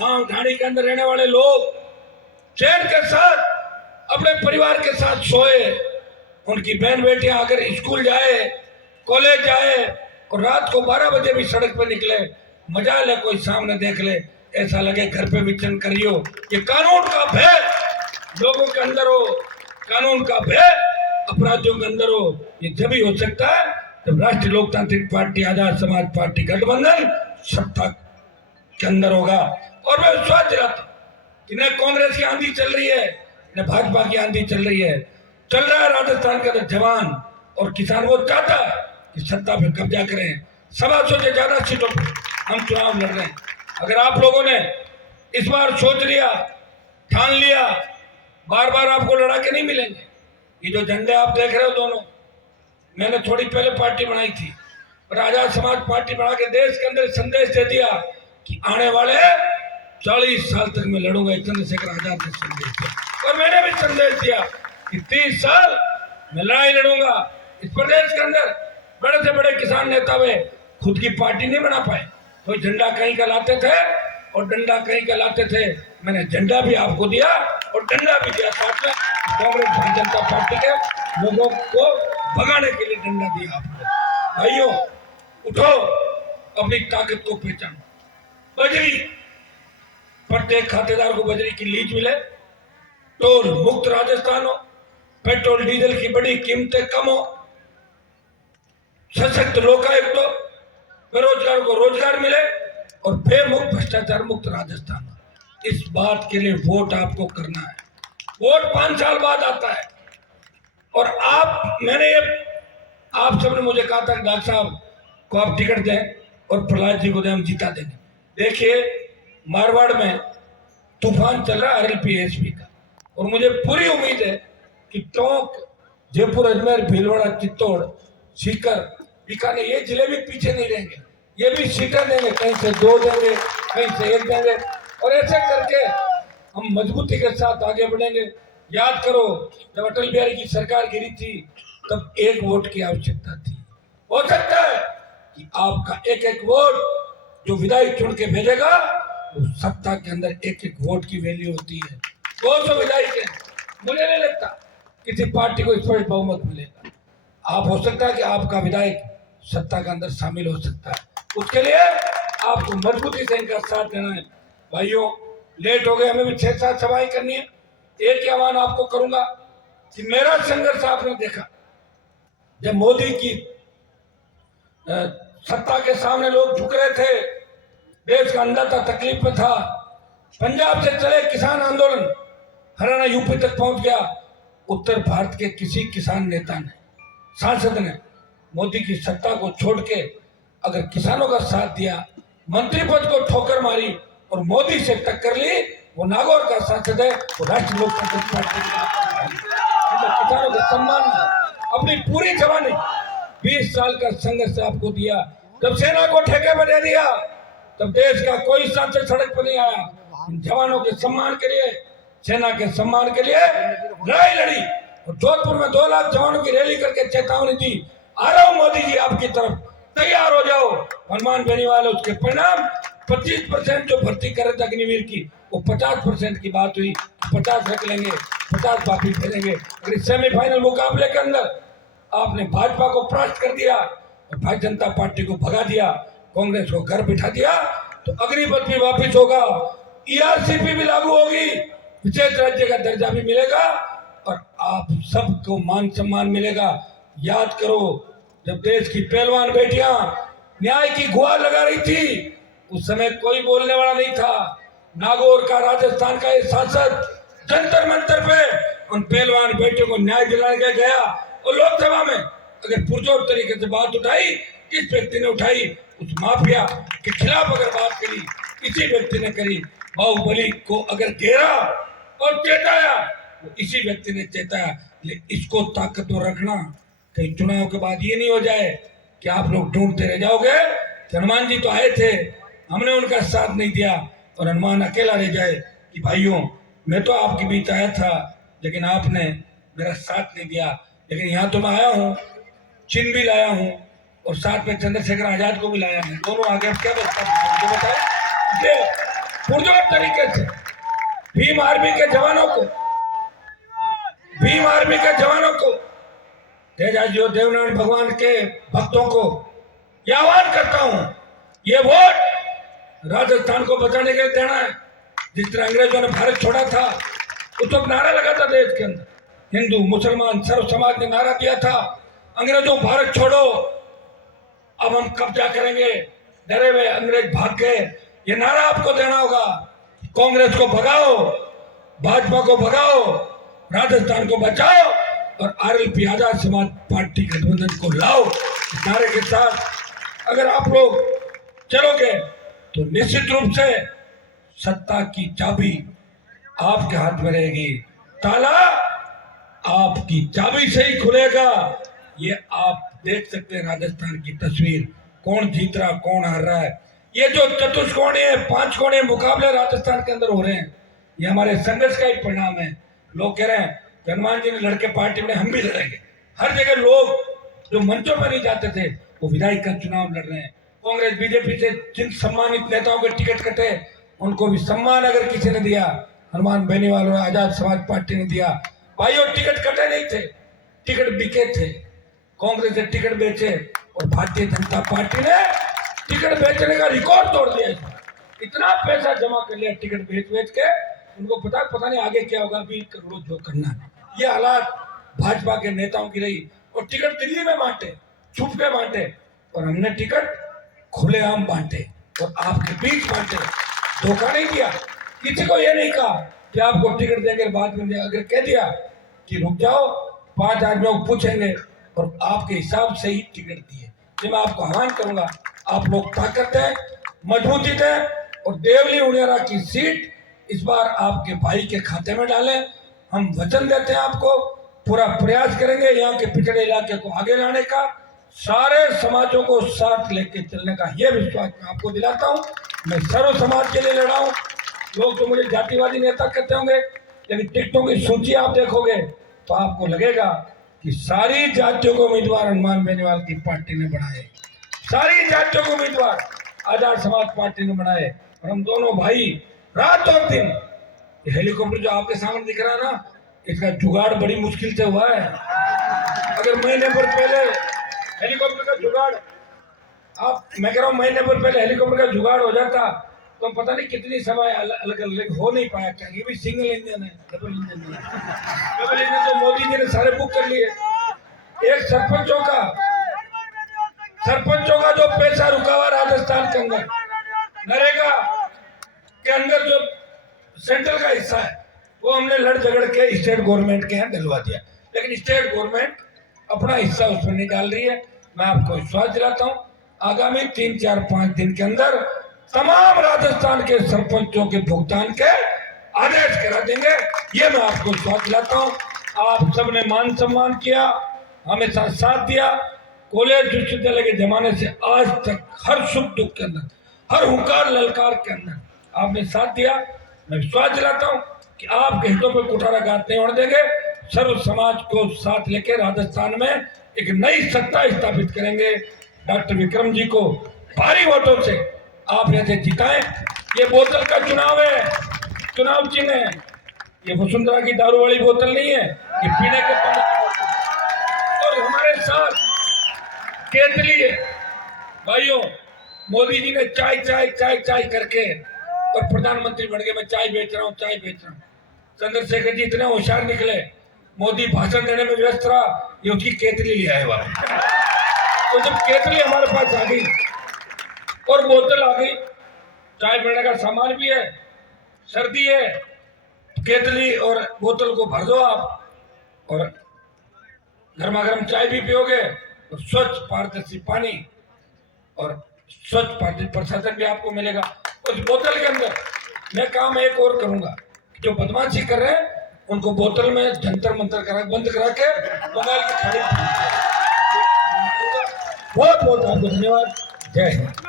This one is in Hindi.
गांव ढाणी के अंदर रहने वाले लोग चैन के साथ अपने परिवार के साथ सोए, उनकी बहन बेटियां अगर स्कूल जाए, कॉलेज जाए और रात को 12 बजे भी सड़क पर निकले, मजा ले कोई सामने देख ले, ऐसा लगे घर पे विचरण करियो। ये कानून का भय लोगों के अंदर हो, कानून का भय अपराधियों के अंदर हो। ये जब ही हो सकता है जब राष्ट्रीय लोकतांत्रिक पार्टी, आजाद समाज पार्टी गठबंधन सत्ता के अंदर होगा। और मैं विश्वास दिलाता हूं कि न कांग्रेस की आंधी चल रही है, न भाजपा की आंधी चल रही है, चल रहा है राजस्थान के अंदर जवान और किसान। वो चाहता है कि सत्ता पे कब्जा करें, 125 से ज्यादा सीटों पर हम चुनाव लड़ रहे हैं। अगर आप लोगों ने इस बार सोच लिया, ठान लिया, बार बार आपको लड़ा के नहीं मिलेंगे। ये जो झंडे आप देख रहे हो दोनों, मैंने थोड़ी पहले पार्टी बनाई थी और आजाद समाज पार्टी बना के देश के अंदर संदेश दे दिया कि आने वाले 40 साल तक मैं लड़ूंगा। चंद्रशेखर आजाद ने संदेश दिया और मैंने भी संदेश दिया कि 30 साल मैं लड़ाई लड़ूंगा। इस प्रदेश के अंदर बड़े से बड़े किसान नेता वे खुद की पार्टी नहीं बना पाए, तो झंडा कहीं का लाते थे और डंडा कहीं का लाते थे। मैंने झंडा भी आपको दिया और डंडा भी दिया, साथ में कांग्रेस भारतीय जनता पार्टी के लोगों को भगाने के लिए डंडा दिया आपको। भाइयों उठो, अपनी ताकत को पहचानो। बजरी, प्रत्येक खातेदार को बजरी की लीज मिले, टोल मुक्त राजस्थान हो, पेट्रोल डीजल की बड़ी कीमतें कम हो, सशक्त लोकायुक्त हो, बेरोजगार को रोजगार मिले और बेमुक्त भ्रष्टाचार मुक्त राजस्थान। इस बात के लिए वोट आपको करना है। वोट 5 साल बाद आता है और आप सबने मुझे कहा था कि डॉक्टर साहब को आप टिकट दें और प्रहलाद जी को दें, हम जिता देंगे। देखिए मारवाड़ में तूफान चल रहा है RLP-ASP का और मुझे पूरी उम्मीद है कि टोंक, जयपुर, अजमेर, भीलवाड़ा, चित्तौड़, सीकर, बीकानेर ये जिले भी पीछे नहीं रहेंगे। ये भी सीटें देंगे, कहीं से 2 देंगे, कहीं से 1 देंगे और ऐसे करके हम मजबूती के साथ आगे बढ़ेंगे। याद करो जब अटल बिहारी की सरकार गिरी थी तब 1 वोट की आवश्यकता थी। हो सकता है कि आपका 1-1 वोट जो विधायक चुन के भेजेगा वो सत्ता के अंदर 1-1 वोट की वैल्यू होती है। 200 विधायक है, मुझे नहीं लगता किसी पार्टी को स्पष्ट बहुमत मिलेगा। आप हो सकता है कि आपका विधायक सत्ता के अंदर शामिल हो सकता है, उसके लिए आपको मजबूती से इनका साथ देना है। भाइयों लेट हो गए, हमें भी 6-7 सभाएं करनी है। एक ही आह्वान आपको करूंगा कि मेरा संघर्ष आपने देखा, जब मोदी की सत्ता के सामने लोग झुक रहे थे, देश का अन्नदाता तकलीफ में था, पंजाब से चले किसान आंदोलन हरियाणा यूपी तक पहुंच गया। उत्तर भारत के किसी किसान नेता ने, सांसद ने मोदी की सत्ता को छोड़ के अगर किसानों का साथ दिया, मंत्री पद को ठोकर मारी और मोदी से टक्कर ली, वो नागौर का सांसद है, वो राष्ट्रीय लोकतांत्रिक पार्टी का किसानों का सम्मान अपनी पूरी जवानी 20 साल का संघर्ष आपको दिया। जब सेना को ठेके में दे दिया तब देश का कोई सांसद सड़क पर नहीं आया। जवानों के सम्मान के लिए, सेना के सम्मान के लिए लड़ाई लड़ी और जोधपुर में 2 लाख जवानों की रैली करके चेतावनी दी, आ रहा हूं मोदी जी आपकी तरफ, तैयार हो जाओ। हनुमान बेनीवाल, उसके परिणाम 25% जो भर्ती कर रहे थे अग्निवीर की, वो 50% की बात हुई, 50 रख लेंगे, 50 वापिस भेजेंगे। और इस सेमीफाइनल मुकाबले के अंदर आपने भाजपा को परास्त कर दिया और भारतीय जनता पार्टी को भगा दिया, कांग्रेस को घर बिठा दिया, तो अग्निपथ भी वापिस होगा, ERCP भी लागू होगी, विशेष राज्य का दर्जा भी मिलेगा और आप सबको मान सम्मान मिलेगा। याद करो जब देश की पहलवान बेटियां न्याय की गुहार लगा रही थी, उस समय कोई बोलने वाला नहीं था। नागौर का, राजस्थान का ये सांसद जंतर मंतर पे उन पहलवान बेटियों को न्याय दिलाने के गया और लोकसभा में अगर पुरजोर तरीके से बात उठाई, इस व्यक्ति ने उठाई, उस माफिया के खिलाफ अगर बात करी, इसी व्यक्ति ने करी। बाहुबली को अगर घेरा और चेताया, वो इसी व्यक्ति ने चेताया। इसको ताकतवर रखना, कहीं चुनाव के बाद ये नहीं हो जाए कि आप लोग ढूंढते रह जाओगे कि हनुमान जी तो आए थे, हमने उनका साथ नहीं दिया और हनुमान अकेला रह जाए कि भाइयों मैं तो आपके बीच आया था लेकिन आपने मेरा साथ नहीं दिया। लेकिन यहाँ तो मैं आया हूँ, चिन्ह भी लाया हूँ और साथ में चंद्रशेखर आजाद को भी लाया हूँ, दोनों आगे। अब क्या बताए पुरजोर तरीके से भीम आर्मी के जवानों को तेजाजी देवनारायण भगवान के भक्तों को यह आह्वान करता हूं, ये वोट राजस्थान को बचाने के लिए देना है। जिस तरह अंग्रेजों ने भारत छोड़ा था, उस वक्त नारा लगा था देश के अंदर, हिंदू मुसलमान सर्व समाज ने नारा दिया था, अंग्रेजों भारत छोड़ो, अब हम कब्जा करेंगे। डरे हुए अंग्रेज भाग गए। ये नारा आपको देना होगा, कांग्रेस को भगाओ, भाजपा को भगाओ, राजस्थान को बचाओ और आरएलपी आजाद समाज पार्टी गठबंधन को लाओ। इस नारे के साथ अगर आप लोग चलोगे तो निश्चित रूप से सत्ता की चाबी आपके हाथ में रहेगी, ताला आपकी चाबी से ही खुलेगा। ये आप देख सकते हैं राजस्थान की तस्वीर, कौन जीत रहा कौन हार रहा है। ये जो चतुष्कोणीय 5 कोणीय मुकाबले राजस्थान के अंदर हो रहे हैं, ये हमारे संघर्ष का ही परिणाम है। लोग कह रहे हैं हनुमान जी ने लड़के पार्टी में, हम भी लड़ेंगे। हर जगह लोग जो मंचों पर नहीं जाते थे वो विधायक का चुनाव लड़ रहे हैं। कांग्रेस बीजेपी से जिन सम्मानित नेताओं के टिकट कटे उनको भी सम्मान अगर किसी ने दिया, हनुमान बेनीवाल और आजाद समाज पार्टी ने दिया। भाइयों टिकट कटे नहीं थे, टिकट बिके थे। कांग्रेस ने टिकट बेचे और भारतीय जनता पार्टी ने टिकट बेचने का रिकॉर्ड तोड़ दिया। इतना पैसा जमा कर लिया टिकट बेच के, उनको पता नहीं आगे क्या होगा, 20 करोड़ जो करना है। ये हालात भाजपा के नेताओं की रही। और टिकट दिल्ली में बांटे, छुप के बांटे, और हमने टिकट खुलेआम बांटे और आपके बीच बांटे। धोखा नहीं दिया, किसी को ये नहीं कहा कि आपको टिकट देंगे बाद में। अगर कह दिया कि रुक जाओ, 5 आदमियों को पूछेंगे और आपके हिसाब से ही टिकट दिए। मैं आपको आह्वान करूंगा, आप लोग ताकत है, मजबूती है और देवली उड़ेरा की सीट इस बार आपके भाई के खाते में डालें। हम वचन देते हैं आपको, पूरा प्रयास करेंगे यहाँ के पिछड़े इलाके को आगे लाने का, सारे समाजों को साथ लेके चलने का ये विश्वास मैं आपको दिलाता हूँ। मैं सर्व समाज के लिए लड़ा हूँ। लोग तो मुझे जातिवादी नेता कहते होंगे, लेकिन टिकटों की सूची आप देखोगे तो आपको लगेगा कि सारी जातियों को उम्मीदवार हनुमान बेनीवाल की पार्टी ने बनाए, सारी जातियों को उम्मीदवार आजाद समाज पार्टी ने बनाए। और हम दोनों भाई रात और दिन, ये हेलीकॉप्टर जो आपके सामने दिख रहा है ना, इसका जुगाड़ बड़ी मुश्किल से हुआ है। अगर महीने भर पहले हेलीकॉप्टर का जुगाड़, मैं कह रहा हूँ महीने भर पहले हेलीकॉप्टर का जुगाड़ हो जाता तो हम पता नहीं कितनी समय अलग अलग हो नहीं पाया। क्या ये भी सिंगल इंजन है, डबल इंजन नहीं है। डबल इंजन तो मोदी जी ने सारे बुक कर लिए। एक सरपंचों का जो पैसा रुका हुआ राजस्थान के अंदर, नरेगा के अंदर जो सेंट्रल का हिस्सा है, वो हमने लड़ झगड़ के स्टेट गवर्नमेंट के यहाँ डलवा दिया। लेकिन स्टेट गवर्नमेंट अपना हिस्सा उसमें नहीं डाल रही है। मैं आपको विश्वास दिलाता हूँ, आगामी 3, 4, 5 दिन के अंदर तमाम राजस्थान के सरपंचों के भुगतान के आदेश करा देंगे। ये मैं आपको विश्वास दिलाता हूँ। आप सबने मान सम्मान किया, हमेशा साथ दिया। कॉलेज विश्वविद्यालय के जमाने से आज तक हर सुख दुख के अंदर, हर हुंकार ललकार के अंदर आपने साथ दिया। मैं विश्वास दिलाता हूँ कि आपके हितों पर कुठाराघात नहीं होने देंगे। सर्व समाज को साथ लेकर राजस्थान में एक नई सत्ता स्थापित करेंगे। डॉक्टर विक्रम जी को भारी वोटों से आप यहाँ से जिताएं। ये बोतल का चुनाव है, चुनाव चिन्ह है। ये वसुंधरा की दारू वाली बोतल नहीं है, ये पीने के पानी की बोतल। और हमारे साथ केतली है। भाइयों, मोदी जी ने चाय चाय चाय चाय करके और प्रधानमंत्री बन गए, मैं चाय बेच रहा हूँ, चाय बेच रहा हूँ। चंद्रशेखर जी इतने होशियार निकले, मोदी भाषण देने में व्यस्त रहा, ये उसकी केतली ले आए वाला। तो जब केतली हमारे पास आ गई और बोतल आ गई, चाय पीने का सामान भी है, सर्दी है, केतली और बोतल को भर दो आप और गर्मा गर्म चाय भी पियोगे और स्वच्छ पारदर्शी पानी और स्वच्छ पारदर्शी प्रशासन भी आपको मिलेगा। उस बोतल के अंदर मैं काम एक और करूंगा, जो बदमाशी कर रहे हैं उनको बोतल में जंतर मंतर करा बंद करा के बंगाल की खाड़ी। बहुत बहुत आपको धन्यवाद। जय हिंद।